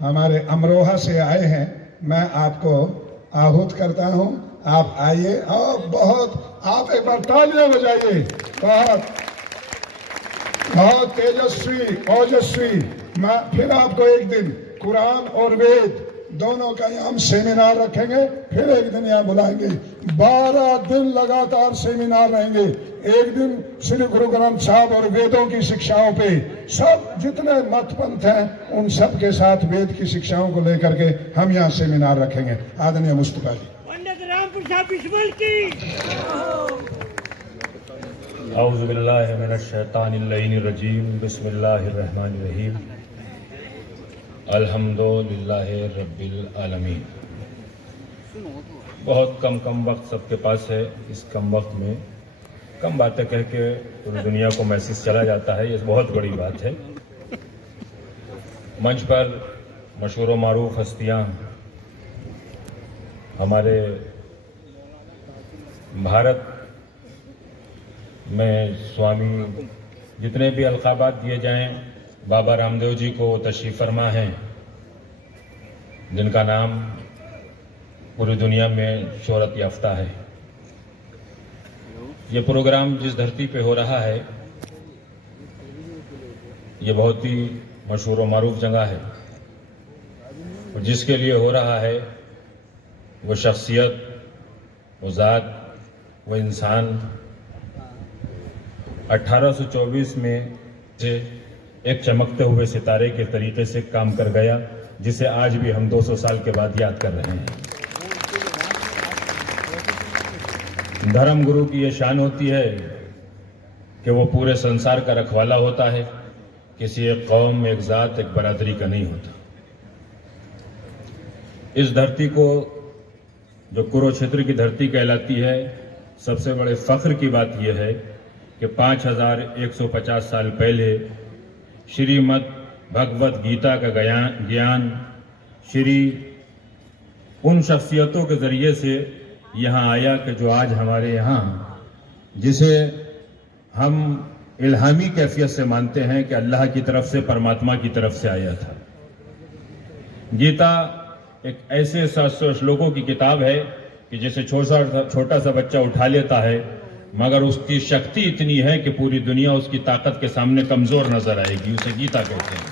हमारे अमरोहा से आए हैं, मैं आपको आहूत करता हूं, आप आइए और बहुत आप एक बार तालियां बजाइए। बहुत बहुत तेजस्वी ओजस्वी। मैं फिर आपको एक दिन कुरान और वेद दोनों का यहाँ हम सेमिनार रखेंगे, फिर एक दिन यहाँ बुलाएंगे। 12 दिन लगातार सेमिनार रहेंगे। एक दिन श्री गुरु ग्रंथ साहब और वेदों की शिक्षाओं पे, सब जितने मत पंथ हैं उन सब के साथ वेद की शिक्षाओं को लेकर के हम यहाँ सेमिनार रखेंगे। आदरणीय मुस्तफा जी। पंडित राम प्रसाद बिस्मिल की। औज़ु बिल्लाहि मिनश शैतानिर रजीम। बिस्मिल्लाहिर रहमानिर रहीम। अल्हम्दुलिल्लाहि रब्बिल आलमीन। बहुत कम वक्त सबके पास है। इस कम वक्त में कम बातें कह के पूरी दुनिया को मैसेज चला जाता है, ये बहुत बड़ी बात है। मंच पर मशहूर व मारूफ हस्तियाँ हमारे भारत में स्वामी जितने भी अलकाबात दिए जाएं, बाबा रामदेव जी को तशरीफ़ फरमा हैं, जिनका नाम पूरी दुनिया में शोहरत याफ्ता है। ये प्रोग्राम जिस धरती पे हो रहा है, ये बहुत ही मशहूर व मारूफ जगह है, और जिसके लिए हो रहा है वो शख्सियत, वो ज़ात, वो इंसान 1824 में से एक चमकते हुए सितारे के तरीके से काम कर गया, जिसे आज भी हम 200 साल के बाद याद कर रहे हैं। धर्म गुरु की ये शान होती है कि वो पूरे संसार का रखवाला होता है, किसी एक कौम, एक ज़ात, एक बरादरी का नहीं होता। इस धरती को, जो कुरुक्षेत्र की धरती कहलाती है, सबसे बड़े फख्र की बात यह है कि 5150 साल पहले श्रीमद् भगवत गीता का ज्ञान श्री उन शख्सियतों के ज़रिए से यहाँ आया कि जो आज हमारे यहाँ, जिसे हम इल्हामी कैफियत से मानते हैं कि अल्लाह की तरफ से, परमात्मा की तरफ से आया था। गीता एक ऐसे 700 श्लोकों की किताब है कि जिसे छोटा सा बच्चा उठा लेता है, मगर उसकी शक्ति इतनी है कि पूरी दुनिया उसकी ताकत के सामने कमजोर नजर आएगी। उसे गीता कहते हैं।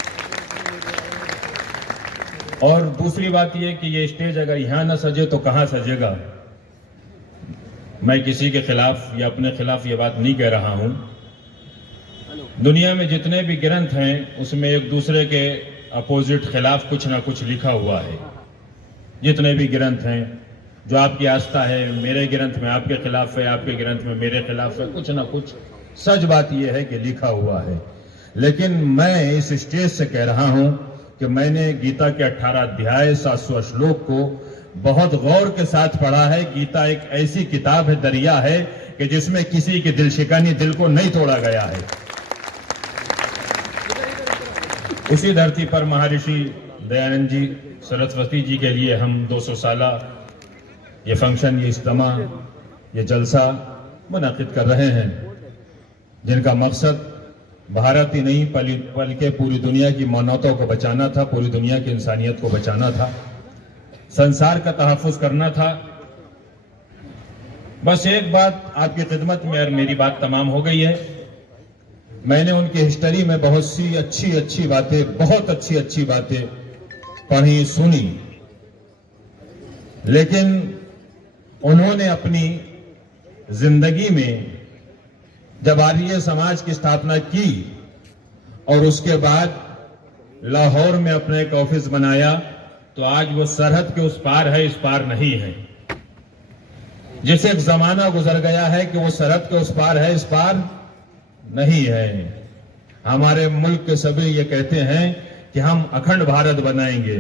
और दूसरी बात यह कि ये स्टेज अगर यहां न सजे तो कहां सजेगा। मैं किसी के खिलाफ या अपने खिलाफ ये बात नहीं कह रहा हूं। दुनिया में जितने भी ग्रंथ हैं उसमें एक दूसरे के अपोजिट खिलाफ कुछ ना कुछ लिखा हुआ है। जितने भी ग्रंथ हैं, जो आपकी आस्था है, मेरे ग्रंथ में आपके खिलाफ है, आपके ग्रंथ में मेरे खिलाफ है, कुछ ना कुछ। सच बात यह है कि लिखा हुआ है। लेकिन मैं इस स्टेज से कह रहा हूं कि मैंने गीता के 18 अध्याय 700 श्लोक को बहुत गौर के साथ पढ़ा है। गीता एक ऐसी किताब है, दरिया है, कि जिसमें किसी की दिलशिकनी, दिल को नहीं तोड़ा गया है। उसी धरती पर महर्षि दयानंद जी सरस्वती जी के लिए हम 200 साला ये फंक्शन, ये इज्तिमा, ये जलसा मुनाकिद कर रहे हैं, जिनका मकसद भारत ही नहीं बल्कि पूरी दुनिया की मानवता को बचाना था, पूरी दुनिया की इंसानियत को बचाना था, संसार का तहफ़्फ़ुज़ करना था। बस एक बात आपकी खिदमत में, और मेरी बात तमाम हो गई है। मैंने उनकी हिस्ट्री में बहुत सी अच्छी बातें, बहुत अच्छी बातें पढ़ी, सुनी, लेकिन उन्होंने अपनी जिंदगी में जब आर्य समाज की स्थापना की और उसके बाद लाहौर में अपना एक ऑफिस बनाया, तो आज वो सरहद के उस पार है, इस पार नहीं है। जिसे एक जमाना गुजर गया है कि वो सरहद के उस पार है, इस पार नहीं है। हमारे मुल्क के सभी ये कहते हैं कि हम अखंड भारत बनाएंगे।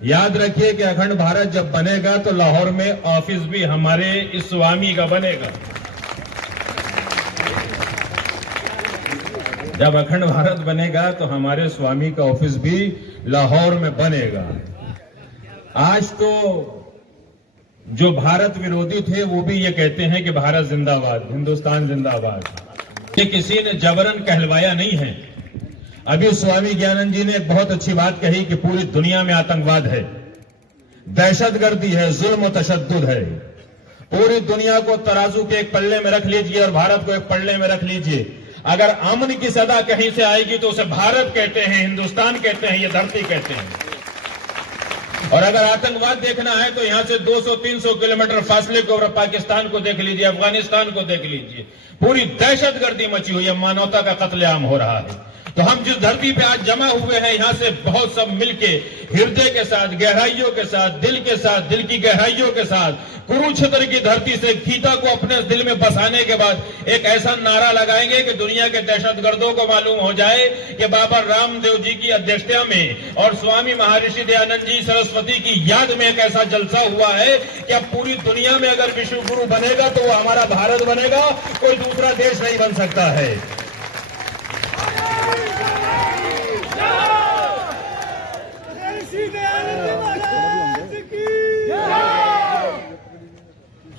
याद रखिए कि अखंड भारत जब बनेगा तो लाहौर में ऑफिस भी हमारे इस स्वामी का बनेगा। जब अखंड भारत बनेगा तो हमारे स्वामी का ऑफिस भी लाहौर में बनेगा। आज तो जो भारत विरोधी थे वो भी ये कहते हैं कि भारत जिंदाबाद, हिंदुस्तान जिंदाबाद। ये किसी ने जबरन कहलवाया नहीं है। अभी स्वामी ज्ञानंद जी ने एक बहुत अच्छी बात कही कि पूरी दुनिया में आतंकवाद है, दहशतगर्दी है, जुल्म तशद्दुद है। पूरी दुनिया को तराजू के एक पल्ले में रख लीजिए और भारत को एक पल्ले में रख लीजिए। अगर अमन की सदा कहीं से आएगी तो उसे भारत कहते हैं, हिंदुस्तान कहते हैं, ये धरती कहते हैं। और अगर आतंकवाद देखना है तो यहां से 200-300 किलोमीटर फासले के ऊपर पाकिस्तान को देख लीजिए, अफगानिस्तान को देख लीजिए। पूरी दहशतगर्दी मची हुई है, मानवता का कत्लेआम हो रहा है। तो हम जिस धरती पे आज जमा हुए हैं, यहां से बहुत सब मिलके हृदय के साथ, गहराइयों के साथ, दिल के साथ, दिल की गहराइयों के साथ कुरुक्षेत्र की धरती से गीता को अपने दिल में बसाने के बाद एक ऐसा नारा लगाएंगे कि दुनिया के दहशतगर्दों को मालूम हो जाए कि बाबा रामदेव जी की अध्यक्षता में और स्वामी महर्षि दयानंद जी सरस्वती की याद में एक ऐसा जलसा हुआ है कि अब पूरी दुनिया में अगर विश्व गुरु बनेगा तो वो हमारा भारत बनेगा, कोई दूसरा देश नहीं बन सकता है।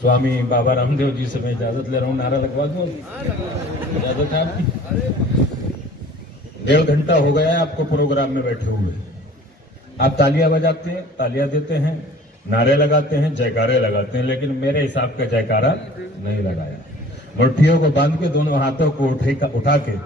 स्वामी बाबा रामदेव जी से मैं इजाजत ले रहा हूं, नारा लगवा दूं? इजाजत है आपकी? 1.5 घंटा हो गया है आपको प्रोग्राम में बैठे हुए। आप तालियां बजाते हैं, तालियां देते हैं, नारे लगाते हैं, जयकारे लगाते हैं, लेकिन मेरे हिसाब का जयकारा नहीं लगाया। मुट्ठियों को बांध के दोनों हाथों को उठा के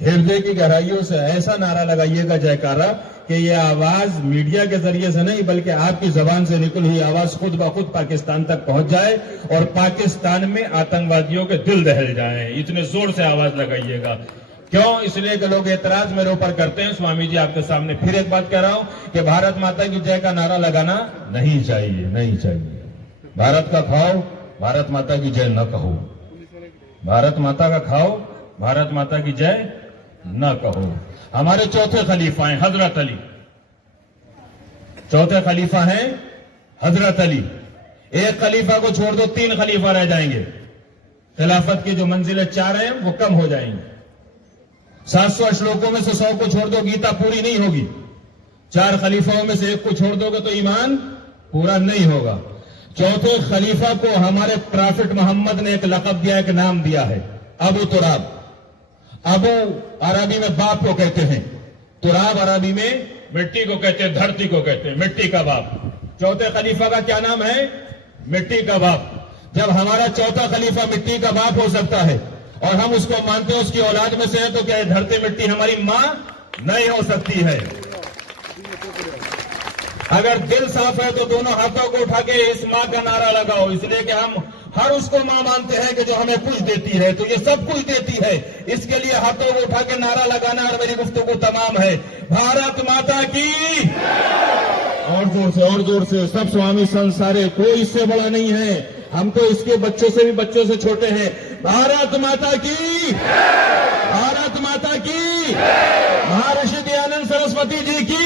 हृदय की गहराइयों से ऐसा नारा लगाइएगा जयकारा कि ये आवाज मीडिया के जरिए से नहीं बल्कि आपकी जबान से निकली हुई आवाज खुद ब खुद पाकिस्तान तक पहुंच जाए और पाकिस्तान में आतंकवादियों के दिल दहल जाएं। इतने जोर से आवाज लगाइएगा। क्यों? इसलिए कि लोग एतराज मेरे ऊपर करते हैं। स्वामी जी आपके सामने फिर एक बात कह रहा हूं कि भारत माता की जय का नारा लगाना नहीं चाहिए, नहीं चाहिए। भारत का खाओ, भारत माता की जय न कहो। भारत माता का खाओ, भारत माता की जय न कहो। हमारे चौथे खलीफा हैं हजरत अली, चौथे खलीफा हैं हजरत अली। एक खलीफा को छोड़ दो 3 खलीफा रह जाएंगे। खिलाफत की जो मंजिलें 4 हैं वो कम हो जाएंगी। 700 श्लोकों में से 100 को छोड़ दो, गीता पूरी नहीं होगी। 4 खलीफाओं में से 1 को छोड़ दोगे तो ईमान पूरा नहीं होगा। चौथे खलीफा को हमारे प्रॉफिट मोहम्मद ने एक लक़ब दिया, एक नाम दिया है, अबू तुराब। अबू अरबी में बाप को कहते हैं, तुराब अरबी में मिट्टी को कहते हैं, धरती को कहते हैं, मिट्टी का बाप। चौथे खलीफा का क्या नाम है? मिट्टी का बाप। जब हमारा चौथा खलीफा मिट्टी का बाप हो सकता है और हम उसको मानते हैं उसकी औलाद में से है, तो क्या धरती मिट्टी हमारी मां नहीं हो सकती है? अगर दिल साफ है तो दोनों हाथों को उठा के इस मां का नारा लगाओ, इसलिए कि हम हर उसको मां मानते हैं कि जो हमें कुछ देती है, तो ये सब कुछ देती है। इसके लिए हाथों को उठा के नारा लगाना और मेरी गुफ्तगू तमाम है, भारत माता की। और जोर से सब स्वामी संसारे, कोई इससे बड़ा नहीं है। हम तो इसके बच्चों से भी बच्चों से छोटे हैं। भारत माता की, भारत माता की, महर्षि दयानंद सरस्वती जी की।